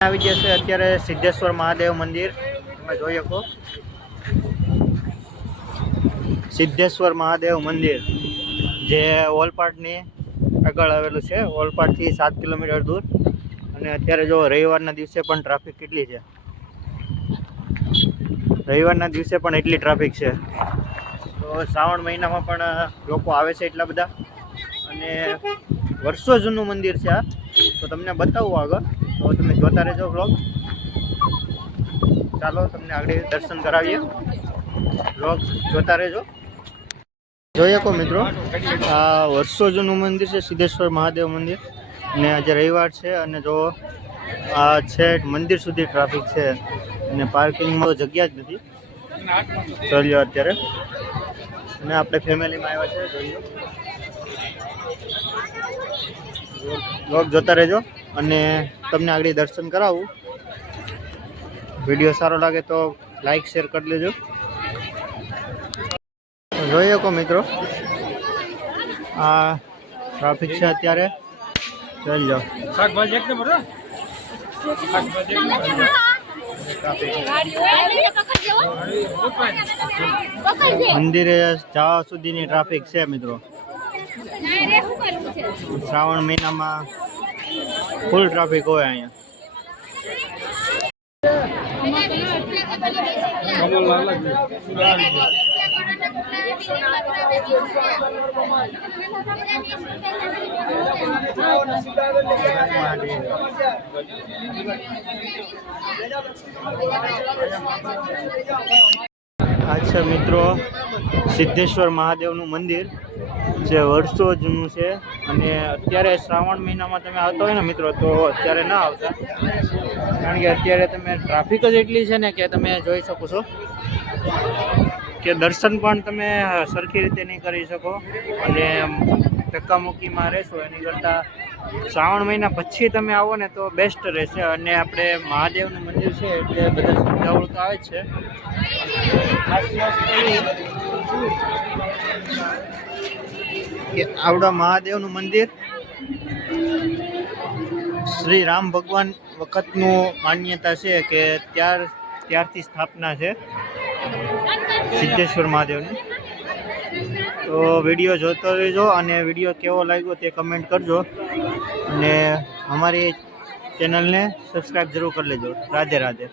આવી જશે અત્યારે સિદ્ધેશ્વર મહાદેવ મંદિર તમે જોઈ શકો સિદ્ધેશ્વર મહાદેવ મંદિર જે ઓલપાડની આગળ આવેલું છે ઓલપાડથી 7 કિલોમીટર દૂર અને અત્યારે જો રવિવારના દિવસે પણ ટ્રાફિક કેટલી છે રવિવારના દિવસે પણ એટલી ટ્રાફિક છે તો શ્રાવણ મહિનામાં પણ લોકો આવે છે એટલા બધા અને વર્ષો જૂનું મંદિર છે આ તો તમને બતાવું આગળ તો તમે જોતા રહેજો વ્લોગ ચાલો તમને આગળ દર્શન કરાવીએ વ્લોગ જોતા રહેજો જોઈ શકો મિત્રો આ વર્ષો જૂનું મંદિર છે સિદ્ધેશ્વર મહાદેવ મંદિર અને આજે રવિવાર છે અને જો આ છેક મંદિર સુધી ટ્રાફિક છે અને પાર્કિંગમાં જગ્યા જ નથી ચાલ્યો અત્યારે અને આપણે ફેમિલીમાં આવ્યા છે જોઈએ વ્લોગ જોતા રહેજો અને તમને આગળ દર્શન કરાવું વિડીયો સારો લાગે તો લાઈક શેર કરી લેજો જોઈ શકો મિત્રો આ ટ્રાફિક છે અત્યારે ચાલ્યો મંદિરે જવા સુધીની ટ્રાફિક છે મિત્રો શ્રાવણ મહિનામાં ફૂલ ટ્રાફિક હોય અહીંયા અચ્છા મિત્રો સિદ્ધેશ્વર મહાદેવનું મંદિર જે વર્ષો જૂનું છે અને અત્યારે શ્રાવણ મહિનામાં તમે આવતા હોય ને મિત્રો તો અત્યારે ના આવતા કારણ કે અત્યારે તમે ટ્રાફિક જ એટલી છે ને કે તમે જોઈ શકો છો કે દર્શન પણ તમે સરખી રીતે નહીં કરી શકો અને ધક્કામુક્કીમાં રહેશો એની કરતાં શ્રાવણ મહિના પછી તમે આવો ને તો બેસ્ટ રહેશે અને આપણે મહાદેવનું મંદિર છે એટલે બધા શ્રદ્ધાળુ તો આવે જ છે ખાસ વાત કે આવડા મહાદેવનું મંદિર શ્રી રામ ભગવાન વખતનું માન્યતા છે કે ત્યારથી સ્થાપના છે સિદ્ધેશ્વર મહાદેવની તો વિડીયો જોતો રહેજો અને વિડીયો કેવો લાગ્યો તે કમેન્ટ કરજો અને અમારી ચેનલને સબસ્ક્રાઈબ જરૂર કરી લેજો રાધે રાધે